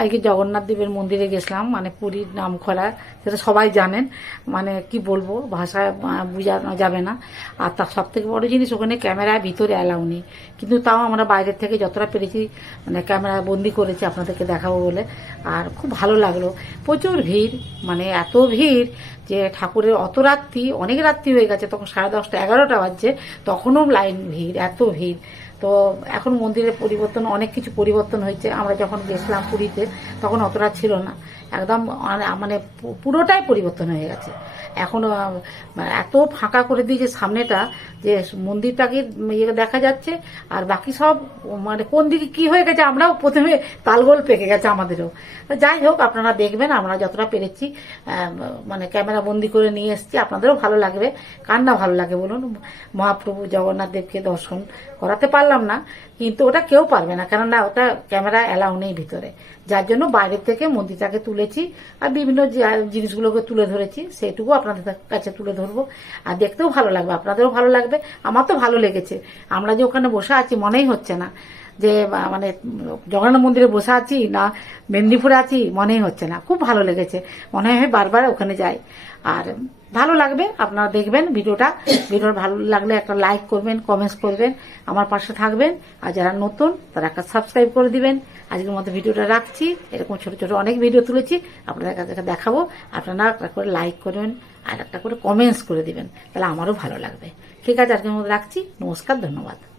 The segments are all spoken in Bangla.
আজকে জগন্নাথ দেবের মন্দিরে গেছিলাম মানে পুরীর নামখরা সেটা সবাই জানেন। মানে কি বলব ভাষায় বোঝানো যাবে না। আর তার সব থেকে বড় জিনিস, ওখানে ক্যামেরায় ভিতরে অ্যালাউ নেই। কিন্তু তাও আমরা বাইরের থেকে যতটা পেরেছি মানে ক্যামেরা বন্দি করেছি আপনাদেরকে দেখাবো বলে। আর খুব ভালো লাগল। প্রচুর ভিড় মানে এত ভিড় যে ঠাকুরের অত রাত্রি, অনেক রাত্রি হয়ে গেছে, তখন সাড়ে দশটা, এগারোটা বাজছে, তখনও লাইন ভিড়, এত ভিড়। তো এখন মন্দিরের পরিবর্তন, অনেক কিছু পরিবর্তন হয়েছে। আমরা যখন গেছিলাম পুরীতে, তখন অতটা ছিল না। একদম মানে- মানে পুরোটাই পরিবর্তন হয়ে গেছে। এখন মানে এত ফাঁকা করে দিয়েছে সামনেটা যে মন্দিরটাকে ইয়ে দেখা যাচ্ছে, আর বাকি সব মানে কোন দিকে কি হয়ে গেছে আমরাও প্রথমে তালগোল পেকে গেছে আমাদেরও। যাই হোক, আপনারা দেখবেন, আমরা যতটা পেরেছি মানে ক্যামেরা বন্দি করে নিয়ে এসেছি, আপনাদেরও ভালো লাগবে। কার না ভালো লাগে বলুন? মহাপ্রভু জগন্নাথ দেবকে দর্শন করাতে পারলাম না। কিন্তু ওটা কেউ পারবে না। কেননা ওটা ক্যামেরা অ্যালাউ নেই ভিতরে। যার জন্য বাইরের থেকে মন্দিরটাকে তুলেছি আর বিভিন্ন জিনিসগুলোকে তুলে ধরেছি, সেটুকু আপনাদের কাছে তুলে ধরবো। আর দেখতেও ভালো লাগবে, আপনাদেরও ভালো লাগবে, আমার তো ভালো লেগেছে। আমরা যে ওখানে বসে আছি মনেই হচ্ছে না। যে মানে জগন্নাথ মন্দিরে বসে আছি না মেদিনীপুরে আছি, মনেই হচ্ছে না। খুব ভালো লেগেছে। মনে হয় বারবার ওখানে যাই। আর ভালো লাগবে, আপনারা দেখবেন ভিডিওটা। ভিডিওটা ভালো লাগলে একটা লাইক করবেন কমেন্টস করবেন, আমার পাশে থাকবেন। আর যারা নতুন, তারা একটা সাবস্ক্রাইব করে দিবেন। আজকের মতো ভিডিওটা রাখছি। এরকম ছোট ছোট অনেক ভিডিও তুলেছি। আপনাদের কাছে দেখাবো। আপনারা একটা করে লাইক করবেন আর একটা করে কমেন্টস করে দিবেন। তাহলে আমারও ভালো লাগবে। ঠিক আছে, আজকের মতো রাখছি। নমস্কার, ধন্যবাদ।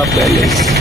up that.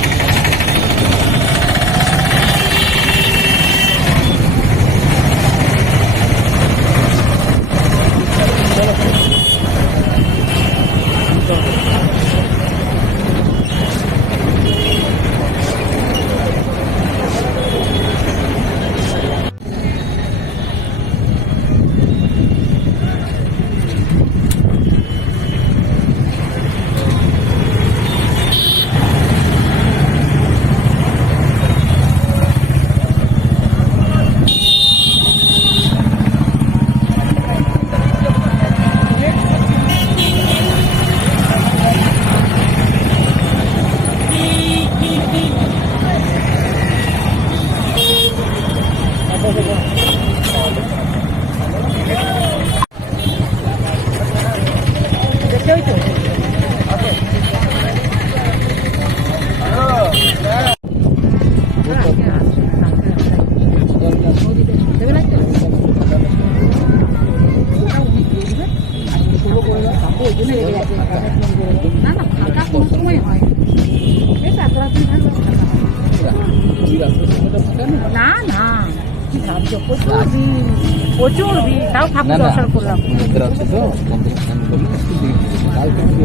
না না। না কি ভাবছ? প্রচুর ভিড় প্রচুর ভিড়। তাও ঠাকুর দর্শন করলাম। মন্দির আছে তো মন্দির স্নান করলে একটু ভিড় থাকে। কাল থেকে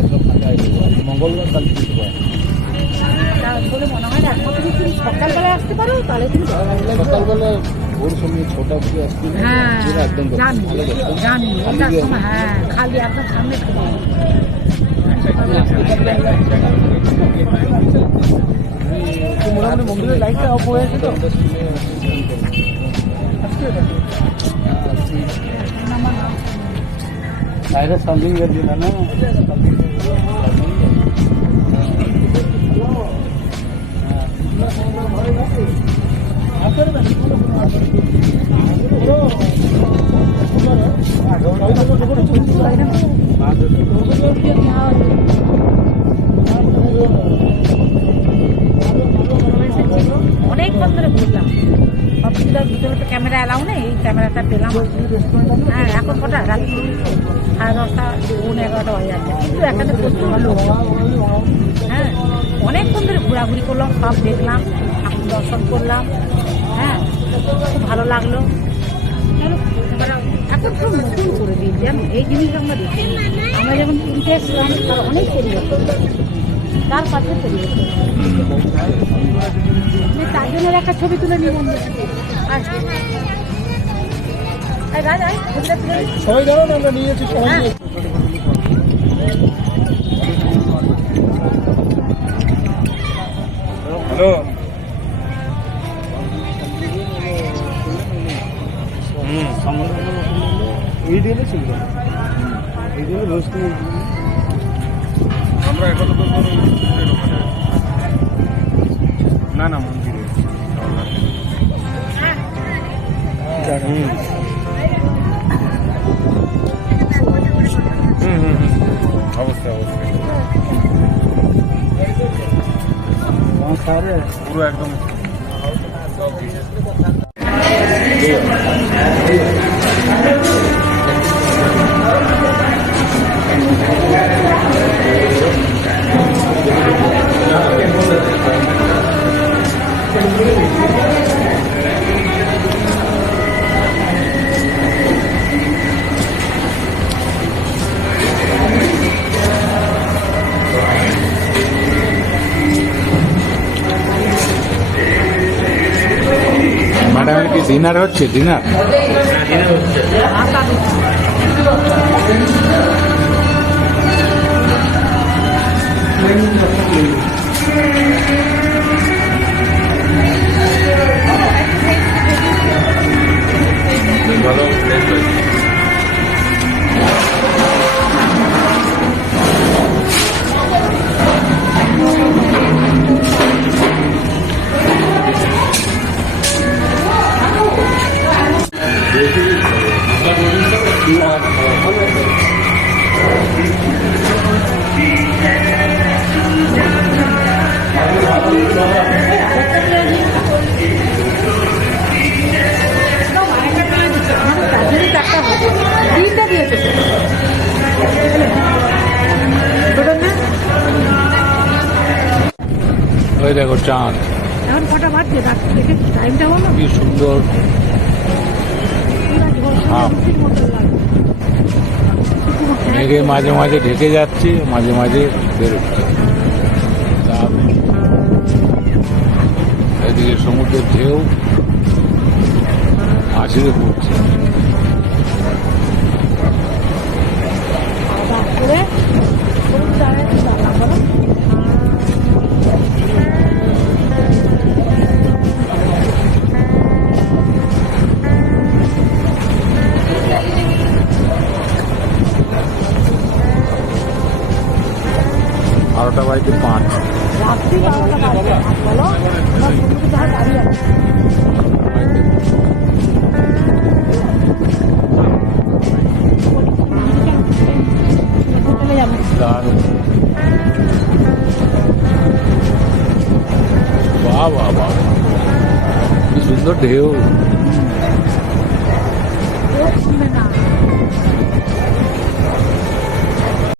একদম ফাঁকা হয়ে মঙ্গলবার কাল থেকে হয়। বলে মনে হয় না একমাত্র তুমি সকালবেলা আসতে পারো? তাহলে তুমি সকালবেলা ভোর সময় ছটা থেকে আসতে হ্যাঁ একদম জানি জানি হ্যাঁ খালি একদম সামনে মোটামুটি মন্দিরের লাইটটা অফ হয়ে আছে তো বাইরে সামনে গিয়ে দিল না অনেকক্ষণ ধরে ঘুরলাম সবকিছু ভিতরে তো ক্যামেরা এলাও নেই, এই ক্যামেরাটা পেলাম হ্যাঁ এখন কটা? রাত্রি সাড়ে দশটা, পৌনে এগারোটা বাজে যাচ্ছে কিন্তু এখানে প্রচুর লোক। হ্যাঁ অনেকক্ষণ ধরে ঘোরাঘুরি করলাম, সব দেখলাম, ঠাকুর দর্শন করলাম। হ্যাঁ খুব ভালো লাগল। এখন সব নতুন করে জানো? এই জিনিস আমরা দেখি। আমরা যখন কিনতে এসেছিলাম তার অনেক পরিবর্তন। তার পাশে চলে তার জন্য একটা ছবি তুলে নিয়ে বন্ধু আয়। আয়, রাজ, আয়, ছবিটা তুলে নি। সবাই দাঁড়ান আমরা নিয়ে যাচ্ছি সবাই না না মন্দিরে হুম হুম হুম। অবশ্যই অবশ্যই। পুরো একদম Chietinar o Chietinar. ওই দেখো চাঁদ। এখন কটা বাজছে? রাত্রি দেখে টাইমটা হলো কি সুন্দর। হ্যাঁ। মেঘে মাঝে মাঝে ঢেকে যাচ্ছে মাঝে মাঝে বেরোচ্ছে। এদিকে সমুদ্রের ঢেউ আছড়ে পড়ছে খাওয়া দাওয়া করে সবুজ চায়ে রান্না করো। বারোটা বাড়িতে পাঁচ मज़ेदार वाह वाह वाह सुंदर ढेर